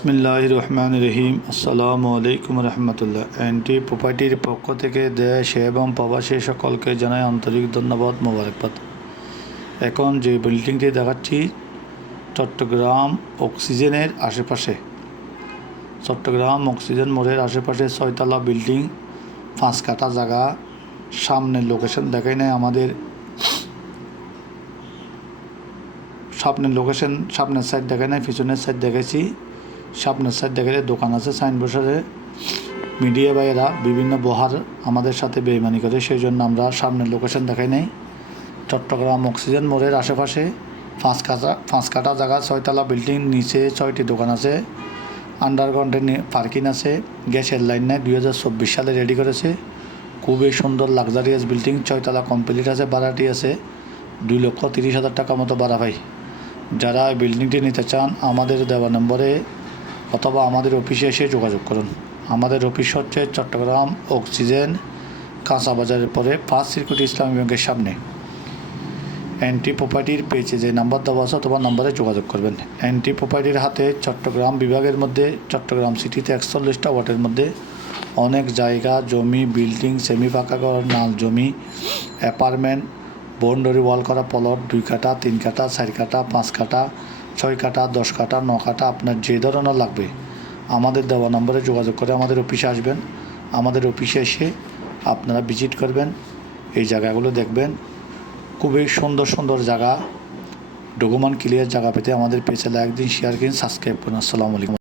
বিসমিল্লাহির রহমানির রহিম। আসসালামু আলাইকুম রহমতুল্লাহ। এনটি প্রপার্টির পক্ষ থেকে দেশ এবং প্রবাসী সকলকে জানাই আন্তরিক ধন্যবাদ, মোবারকবাদ। এখন যে বিল্ডিংটি দেখাচ্ছি চট্টগ্রাম অক্সিজেনের আশেপাশে, চট্টগ্রাম অক্সিজেন মোড়ের আশেপাশে 6তলা বিল্ডিং, 5 কাঠা জায়গা। সামনের লোকেশন দেখাই নাই আমাদের, সামনের সাইড দেখাই নাই, পিছনের সাইড দেখাইছি। সামনের সাইড দেখালে দোকান আছে, সাইনবোর্ডে মিডিয়া ভাইয়েরা বিভিন্ন বহার আমাদের সাথে বেইমানি করে, সেই জন্য আমরা সামনের লোকেশন দেখাই নাই। চট্টগ্রাম অক্সিজেন মোড়ের আশেপাশে 5 কাঠা জায়গা, 6তলা বিল্ডিং, নিচে 6টি দোকান আছে, আন্ডারগ্রাউন্ডের পার্কিং আছে, গ্যাসের লাইন নাই, 2024 সালে রেডি করেছে। খুবই সুন্দর লাক্সারিয়াস বিল্ডিং, 6তলা কমপ্লিট আছে, ভাড়াটি আছে 2,30,000 টাকা মতো ভাড়া ভাই। যারা এই বিল্ডিংটি নিতে চান আমাদের দেওয়া নম্বরে অথবা আমাদের অফিসে এসে যোগাযোগ করুন। আমাদের অফিস হচ্ছে চট্টগ্রাম অক্সিজেন কাঁচা বাজারের পরে 1 সিরকুট ইসলামী ব্যাংকের সামনে। এনটি প্রপার্টির পেজে যে নাম্বার দেওয়া আছে অথবা নাম্বারে যোগাযোগ করবেন। এনটি প্রপার্টির হাতে চট্টগ্রাম বিভাগের মধ্যে, চট্টগ্রাম সিটিতে 41টা ওয়ার্ডের মধ্যে অনেক জায়গা, জমি, বিল্ডিং, সেমি পাকা ঘর, নাল জমি, অ্যাপার্টমেন্ট, বাউন্ডারি ওয়াল করা প্লট, 2 কাঠা, 3 কাঠা, 4 কাঠা, 5 কাঠা, 6 কাঠা, 10 কাঠা, 9 কাঠা, আপনার যে ধরনের লাগবে আমাদের দেওয়া নম্বরে যোগাযোগ করে আমাদের অফিসে আসবেন। আমাদের অফিসে এসে আপনারা ভিজিট করবেন, এই জায়গাগুলো দেখবেন। খুবই সুন্দর সুন্দর জায়গা, ডকুমেন্ট ক্লিয়ার জায়গা পেতে আমাদের পেজে লাইক দিন, শেয়ার দিন, সাবস্ক্রাইব করুন। আসসালামু আলাইকুম।